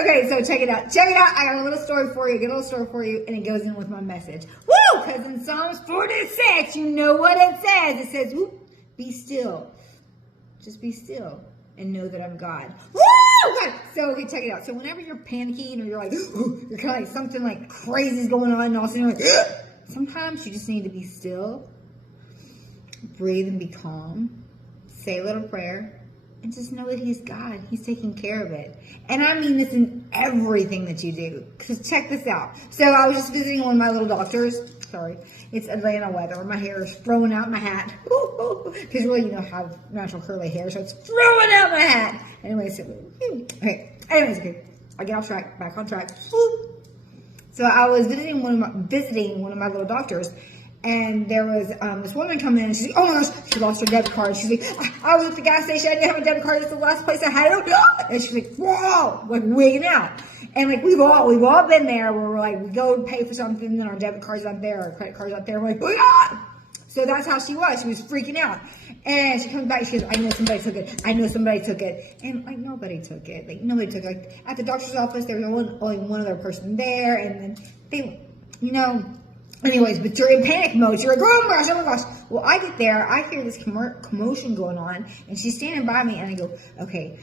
Okay, so check it out. Check it out. I got a little story for you. And it goes in with my message. Woo! Because in Psalms 46, you know what it says. It says, whoop, be still. Just be still and know that I'm God. Woo! Okay, so okay, check it out. So whenever you're panicking or you're like, you're kind of like something like crazy is going on and all of a sudden you're like, sometimes you just need to be still, breathe and be calm, say a little prayer, and just know that He's God. He's taking care of it. And I mean this in everything that you do. Because check this out. So I was just visiting one of my little doctors. Sorry. It's Atlanta weather. My hair is throwing out my hat. Because really, you know, I have natural curly hair. So it's throwing out my hat. Anyways, okay. Anyways, okay. I get off track. Back on track. So I was visiting one of my little doctors. And there was this woman come in and she's like, oh my gosh, she lost her debit card. She's like, I was at the gas station, I didn't have a debit card, it's the last place I had it. And she's like, whoa, like wigging out. And like we've all been there where we're like, we go and pay for something and our debit card's not there, our credit card's not there. We're like, ah! So that's how she was. She was freaking out. And she comes back, she goes, I know somebody took it. I know somebody took it. And like nobody took it. Like nobody took it. Like at the doctor's office, there was only one other person there. And then they, you know, anyways, but you're in panic mode. So you're like, oh my gosh. Well, I get there. I hear this commotion going on. And she's standing by me. And I go, okay,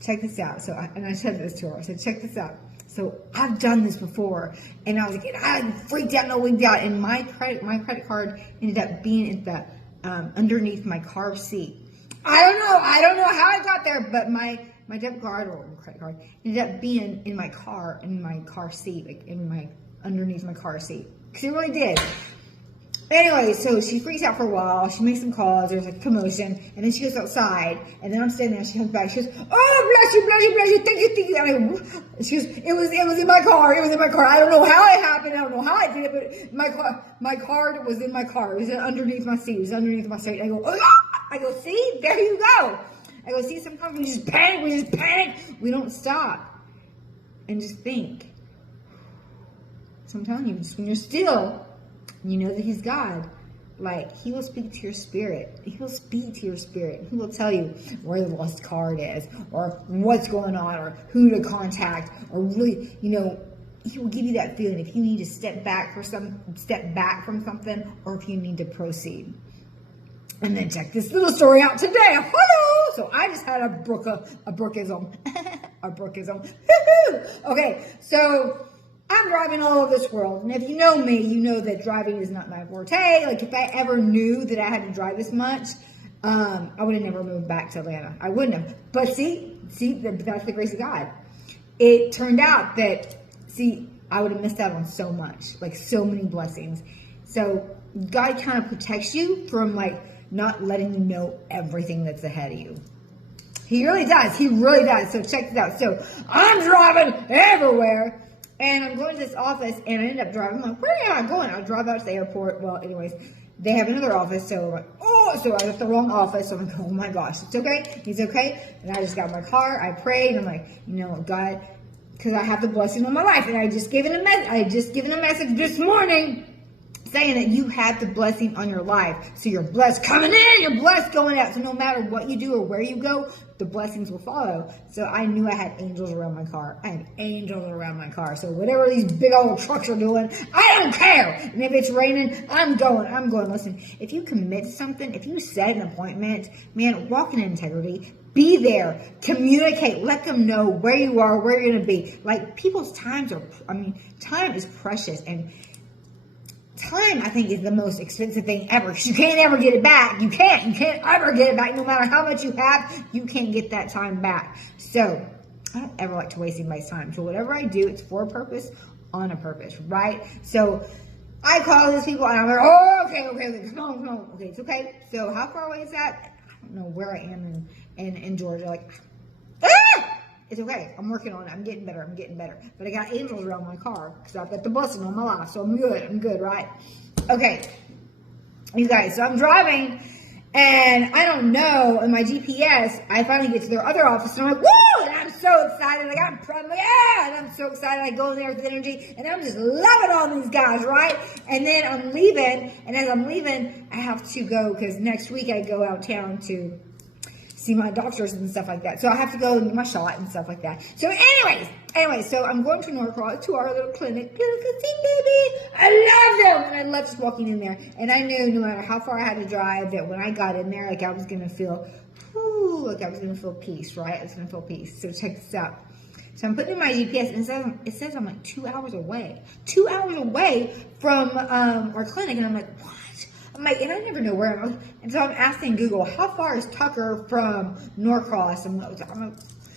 check this out. And I said this to her. I said, check this out. So I've done this before. And I was like, I freaked out, wigged out. And my credit card ended up being at the underneath my car seat. I don't know how I got there, but my debit card or credit card ended up being in my car seat, like underneath my car seat. Because it really did. Anyway, so she freaks out for a while. She makes some calls. There's a commotion. And then she goes outside. And then I'm standing there. She comes back. She goes, oh, bless you. Thank you. And she goes, it was in my car. I don't know how it happened. I don't know how I did it. But my card was in my car. It was underneath my seat. I go, oh, see? There you go. I go, see, sometimes we just panic. We don't stop. And just think. So I'm telling you, just when you're still, you know that He's God. Like, He will speak to your spirit. He will speak to your spirit. He will tell you where the lost card is, or what's going on, or who to contact, or really, you know, He will give you that feeling if you need to step back from something, or if you need to proceed. And then check this little story out today. Hello! So I just had a brookism. A brookism. Okay, so I'm driving all over this world, and if you know me, you know that driving is not my forte. Like, if I ever knew that I had to drive this much, I would have never moved back to Atlanta. I wouldn't have. But see, that's the grace of God. It turned out that, I would have missed out on so much, like so many blessings. So God kind of protects you from, like, not letting you know everything that's ahead of you. He really does. So check this out. So I'm driving everywhere. And I'm going to this office, and I ended up driving. I'm like, where am I going? I drive out to the airport. Well, anyways, they have another office, so I'm like, so I got the wrong office. So I'm like, oh my gosh, it's okay. He's okay. And I just got in my car. I prayed. And I'm like, you know, God, because I have the blessing on my life. And I just given a message this morning saying that you have the blessing on your life. So you're blessed coming in, you're blessed going out. So no matter what you do or where you go, the blessings will follow. So I knew I had angels around my car. So whatever these big old trucks are doing, I don't care. And if it's raining, I'm going. Listen, if you commit to something, if you set an appointment, man, walk in integrity. Be there. Communicate. Let them know where you are, where you're going to be. Like, people's time is precious. And time, I think, is the most expensive thing ever. You can't ever get it back. You can't ever get it back. No matter how much you have, you can't get that time back. So I don't ever like to waste anybody's time. So whatever I do, it's for a purpose, on a purpose, right? So I call these people and I'm like, oh, okay, come on. Okay, it's okay. So how far away is that? I don't know where I am in Georgia. Like, it's okay. I'm working on it. I'm getting better. But I got angels around my car because I've got the blessing on my life. So I'm good, right? Okay. You guys, so I'm driving and I don't know, in my GPS, I finally get to their other office and I'm like, woo! And I'm so excited. And I'm so excited. I go in there with energy and I'm just loving all these guys, right? And then I'm leaving. And as I'm leaving, I have to go because next week I go out town to see my doctors and stuff like that. So I have to go and get my shot and stuff like that. So anyways, Anyway, so I'm going to Norcross, to our little clinic. See, baby, I love them. And I love just walking in there. And I knew no matter how far I had to drive, that when I got in there, like I was going to feel, like I was going to feel peace, right? I was going to feel peace. So check this out. So I'm putting in my GPS, and it says I'm like 2 hours away. 2 hours away from our clinic. And I'm like, what? I'm like, and I never know where I'm. And so I'm asking Google, how far is Tucker from Norcross? I'm like,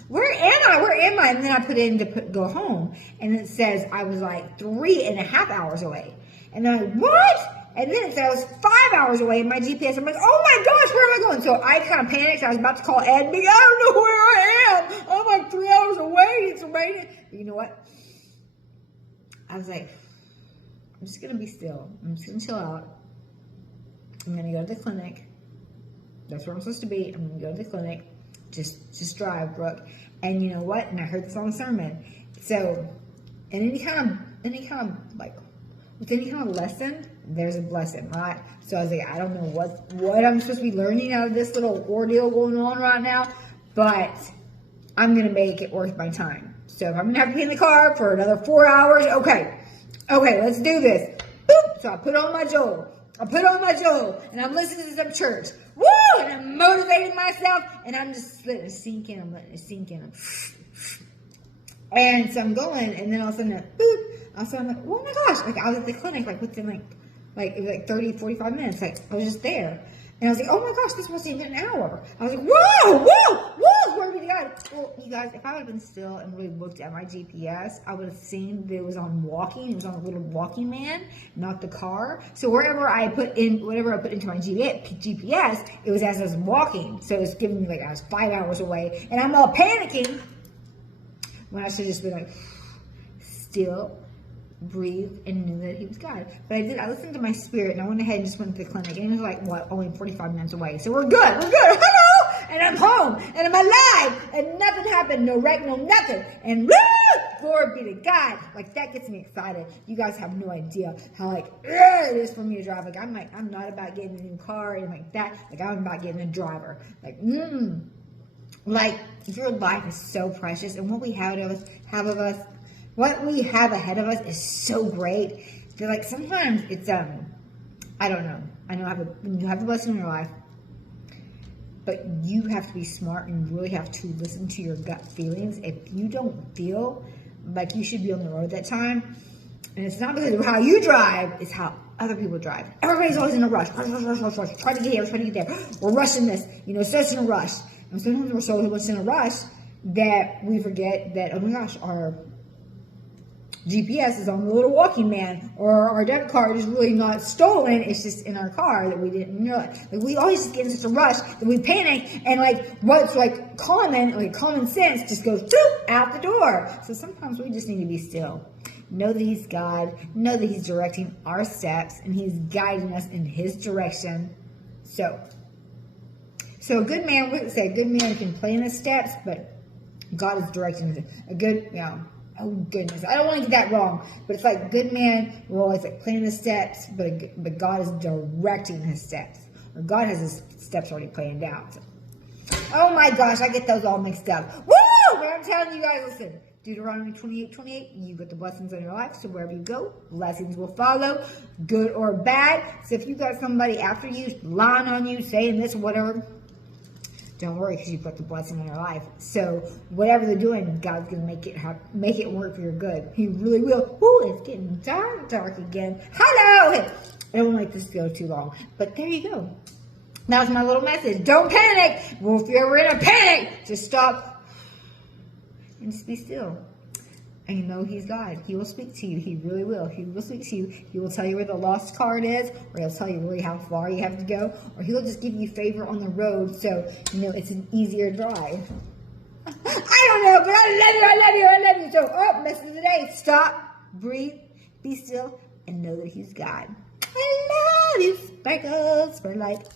where am I? And then I put in to go home. And it says I was like 3.5 hours away. And then I'm like, what? And then it said I was 5 hours away in my GPS. I'm like, oh my gosh, where am I going? So I kind of panicked. I was about to call Ed and be, I don't know where I am. I'm like 3 hours away. It's raining. But you know what? I was like, I'm just going to be still. I'm just going to chill out. I'm going to go to the clinic. That's where I'm supposed to be. I'm going to go to the clinic. Just drive, Brooke. And you know what? And I heard this on the sermon. So, in any kind of like, with any kind of lesson, there's a blessing, right? So I was like, I don't know what I'm supposed to be learning out of this little ordeal going on right now, but I'm going to make it worth my time. So if I'm going to have to be in the car for another 4 hours, okay, let's do this. Boop. So I put on my Joel. And I'm listening to some church. Woo! And I'm motivating myself, and I'm just letting it sink in. I'm letting it sink in. And so I'm going, and then all of a sudden, boop. All of a sudden, I'm like, oh my gosh. Like, I was at the clinic, like, within, it was like 30, 45 minutes. Like, I was just there. And I was like, oh my gosh, this wasn't even an hour. I was like, whoa, glory be to God. Well, you guys, if I would have been still and really looked at my GPS, I would have seen that it was on walking. It was on a little walking man, not the car. So whatever I put into my GPS, it was as I was walking. So it was giving me like I was 5 hours away. And I'm all panicking when I should have just been like, still, breathe, and knew that he was God. But I listened to my spirit, and I went ahead and just went to the clinic, and it was like, only 45 minutes away. So we're good, hello, and I'm home, and I'm alive, and nothing happened, no wreck, no nothing, and woo, glory be to God. Like, that gets me excited. You guys have no idea how, it is for me to drive. Like, I'm not about getting a new car, and like that, like, I'm about getting a driver. Like, your life is so precious, and what we have what we have ahead of us is so great. That like sometimes it's I don't know. I know you have the blessing in your life, but you have to be smart and you really have to listen to your gut feelings. If you don't feel like you should be on the road that time, and it's not because of how you drive, it's how other people drive. Everybody's always in a rush. Try to get here, We're rushing this, such in a rush. And sometimes we're so much in a rush that we forget that, oh my gosh, our GPS is on the little walking man, or our debit card is really not stolen. It's just in our car that we didn't know it. Like, we always just get in such a rush that we panic, and what's common sense just goes out the door. So sometimes we just need to be still. Know that He's God. Know that He's directing our steps, and He's guiding us in His direction. So a good man, we would say a good man can plan his steps, but God is directing oh goodness, I don't want to get that wrong, but it's like good man will always plan his steps, but God is directing his steps, or God has his steps already planned out. So. Oh my gosh, I get those all mixed up. Woo! But I'm telling you guys, listen, Deuteronomy 28:28, you get the blessings on your life, so wherever you go, blessings will follow, good or bad. So if you got somebody after you, lying on you, saying this or whatever, don't worry, because you put the blessing in your life. So whatever they're doing, God's going to make it work for your good. He really will. Ooh, it's getting dark again. Hello! Hey, I don't want to let this go too long, but there you go. That was my little message. Don't panic. Well, if you're ever in a panic, just stop and just be still. And you know He's God. He will speak to you. He really will. He will speak to you. He will tell you where the lost card is, or He'll tell you really how far you have to go, or He'll just give you favor on the road so, it's an easier drive. I don't know, but I love you. So, message of the day. Stop, breathe, be still, and know that He's God. I love you. Sparkles for life.